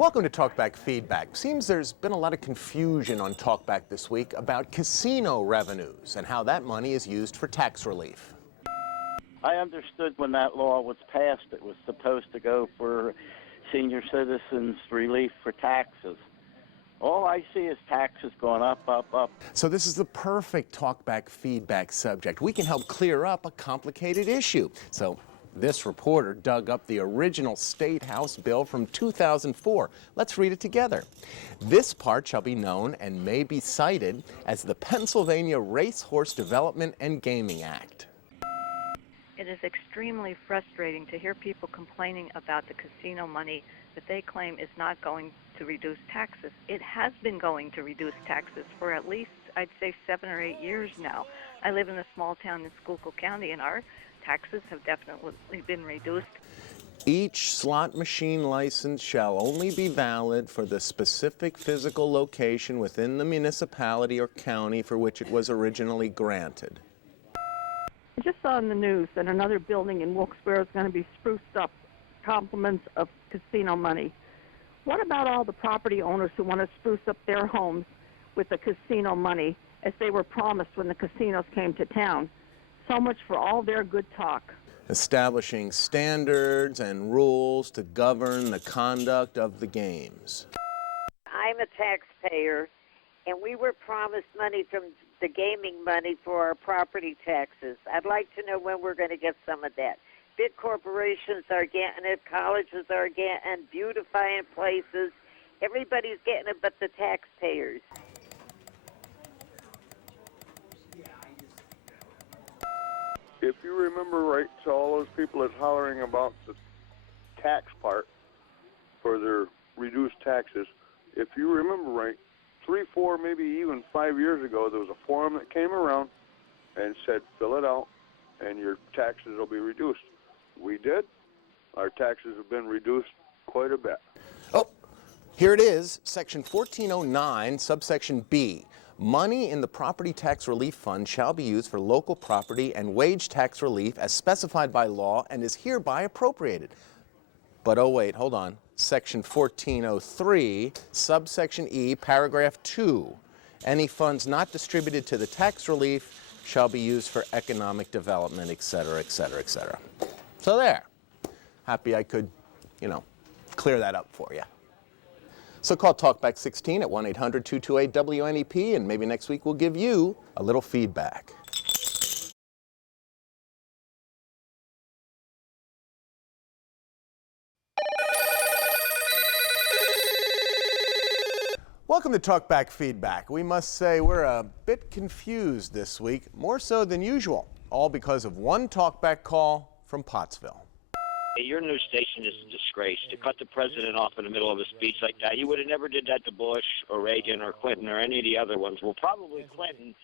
Welcome to Talkback Feedback. Seems there's been a lot of confusion on Talkback this week about casino revenues and how that money is used for tax relief. I understood when that law was passed it was supposed to go for senior citizens relief for taxes. All I see is taxes going up, up, up. So this is the perfect Talkback Feedback subject. We can help clear up a complicated issue. So this reporter dug up the original State House bill from 2004. Let's read it together. This part shall be known and may be cited as the Pennsylvania Racehorse Development and Gaming Act. It is extremely frustrating to hear people complaining about the casino money that they claim is not going to reduce taxes. It has been going to reduce taxes for at least, I'd say, 7 or 8 years now. I live in a small town in Schuylkill County, and our taxes have definitely been reduced. Each slot machine license shall only be valid for the specific physical location within the municipality or county for which it was originally granted. I just saw in the news that another building in Wilkes-Barre is going to be spruced up, compliments of casino money. What about all the property owners who want to spruce up their homes with the casino money, as they were promised when the casinos came to town? So much for all their good talk. Establishing standards and rules to govern the conduct of the games. I'm a taxpayer, and we were promised money from the gaming money for our property taxes. I'd like to know when we're going to get some of that. Big corporations are getting it, colleges are getting, beautifying places. Everybody's getting it but the taxpayers. If you remember right, to all those people that's hollering about the tax part for their reduced taxes, if you remember right, 3, 4, maybe even 5 years ago, there was a form that came around and said, fill it out and your taxes will be reduced. We did. Our taxes have been reduced quite a bit. Oh, here it is, Section 1409, subsection B. Money in the Property Tax Relief Fund shall be used for local property and wage tax relief as specified by law and is hereby appropriated. But oh wait, hold on. Section 1403, subsection E, paragraph 2. Any funds not distributed to the tax relief shall be used for economic development, etc., etc., etc. So there. Happy I could, clear that up for you. So call Talkback 16 at 1-800-228-WNEP, and maybe next week we'll give you a little feedback. Welcome to Talkback Feedback. We must say we're a bit confused this week, more so than usual, all because of one Talkback call from Pottsville. Your news station is a disgrace. To cut the president off in the middle of a speech like that, you would have never did that to Bush or Reagan or Clinton or any of the other ones. Well, probably Clinton,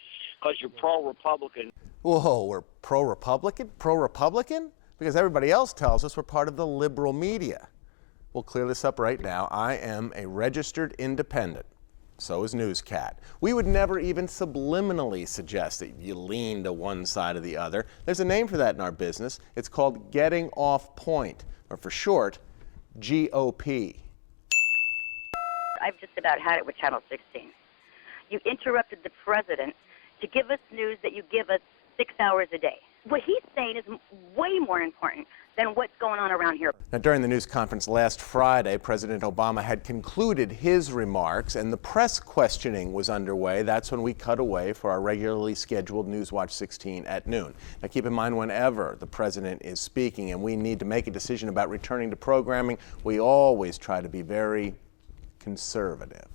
because you're pro-Republican. Whoa, we're pro-Republican? Pro-Republican? Because everybody else tells us we're part of the liberal media. We'll clear this up right now. I am a registered independent. So is Newscat. We would never even subliminally suggest that you lean to one side or the other. There's a name for that in our business. It's called getting off point, or for short, GOP. I've just about had it with Channel 16. You interrupted the president to give us news that you give us 6 hours a day. What he's saying is way more important than what's going on around here. Now, during the news conference last Friday, President Obama had concluded his remarks and the press questioning was underway. That's when we cut away for our regularly scheduled Newswatch 16 at noon. Now, keep in mind, whenever the president is speaking and we need to make a decision about returning to programming, we always try to be very conservative.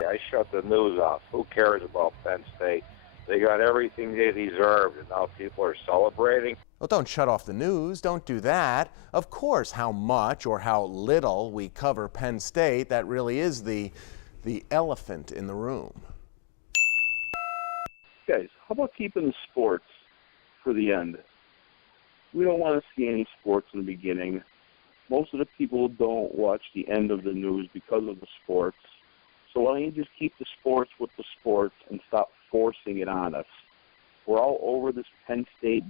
I shut the news off. Who cares about Penn State? They got everything they deserved, and now people are celebrating. Well, don't shut off the news. Don't do that. Of course, how much or how little we cover Penn State, that really is the elephant in the room. Guys, how about keeping the sports for the end? We don't want to see any sports in the beginning. Most of the people don't watch the end of the news because of the sports. So why don't you just keep the sports with the sports and stop forcing it on us? We're all over this Penn State.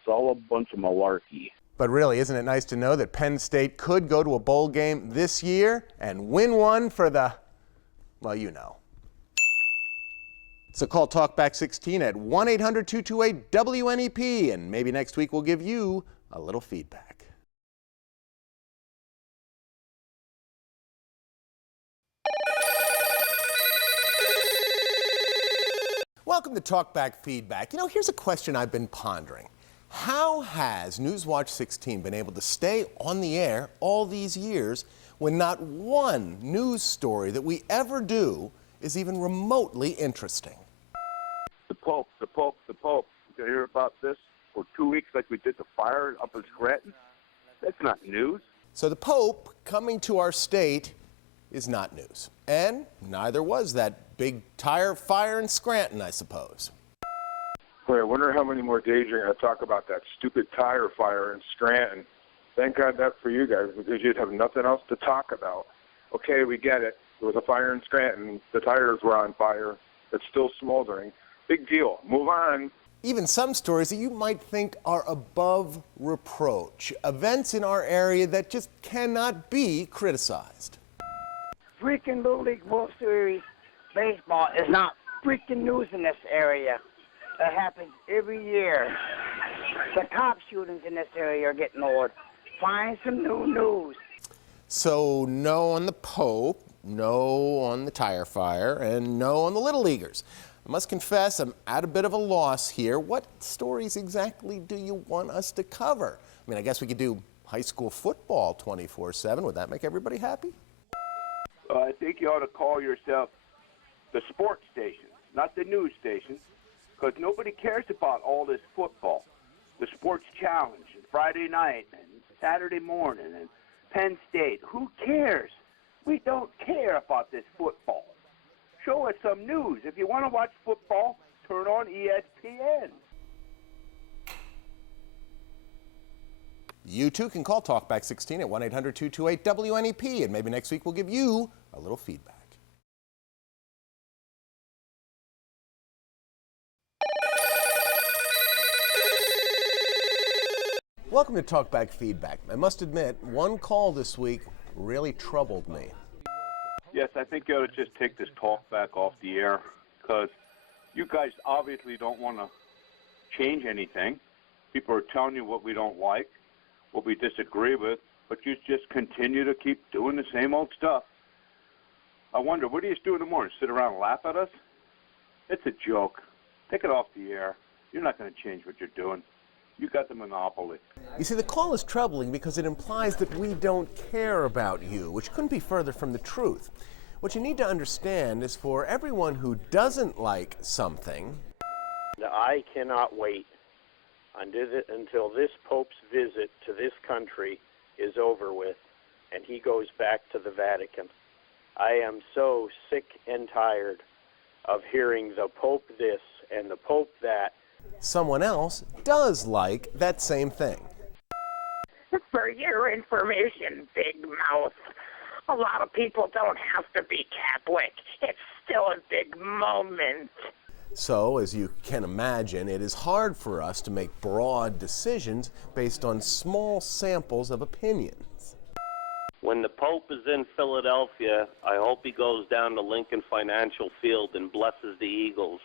It's all a bunch of malarkey. But really, isn't it nice to know that Penn State could go to a bowl game this year and win one for the, well, you know. So call Talkback 16 at 1-800-228-WNEP, and maybe next week we'll give you a little feedback. Welcome to Talkback Feedback. You know, here's a question I've been pondering. How has Newswatch 16 been able to stay on the air all these years when not one news story that we ever do is even remotely interesting? The Pope. You hear about this for 2 weeks like we did the fire up in Scranton? That's not news. So the Pope coming to our state is not news. And neither was that big tire fire in Scranton, I suppose. Boy, I wonder how many more days you're going to talk about that stupid tire fire in Scranton. Thank God that for you guys, because you'd have nothing else to talk about. Okay, we get it. There was a fire in Scranton. The tires were on fire. It's still smoldering. Big deal. Move on. Even some stories that you might think are above reproach. Events in our area that just cannot be criticized. Freaking Little League World Series baseball is not freaking news in this area. It happens every year. The cop shootings in this area are getting old. Find some new news. So no on the Pope, no on the tire fire, and no on the Little Leaguers. I must confess, I'm at a bit of a loss here. What stories exactly do you want us to cover? I mean, I guess we could do high school football 24/7. Would that make everybody happy? I think you ought to call yourself the sports station, not the news station, because nobody cares about all this football. The sports challenge, and Friday night, and Saturday morning, and Penn State. Who cares? We don't care about this football. Show us some news. If you want to watch football, turn on ESPN. You too can call Talkback 16 at 1-800-228-WNEP, and maybe next week we'll give you a little feedback. Welcome to Talkback Feedback. I must admit, one call this week really troubled me. Yes, I think you ought to just take this talk back off the air, because you guys obviously don't want to change anything. People are telling you what we don't like, what we disagree with, but you just continue to keep doing the same old stuff. I wonder, what do you do in the morning? Sit around and laugh at us? It's a joke. Take it off the air. You're not going to change what you're doing. You got the monopoly. You see, the call is troubling because it implies that we don't care about you, which couldn't be further from the truth. What you need to understand is for everyone who doesn't like something, I cannot wait until this Pope's visit to this country is over with and he goes back to the Vatican. I am so sick and tired of hearing the Pope this and the Pope that. someone else does like that same thing. For your information, Big Mouth, a lot of people don't have to be Catholic. It's still a big moment. So, as you can imagine, it is hard for us to make broad decisions based on small samples of opinions. When the Pope is in Philadelphia, I hope he goes down to Lincoln Financial Field and blesses the Eagles,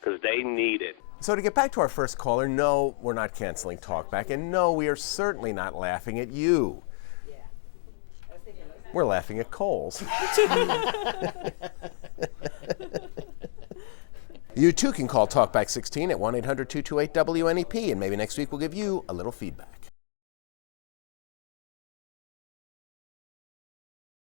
because they need it. So to get back to our first caller, no, we're not canceling Talkback, and no, we are certainly not laughing at you. We're laughing at Coles. You too can call Talkback 16 at 1-800-228-WNEP, and maybe next week we'll give you a little feedback.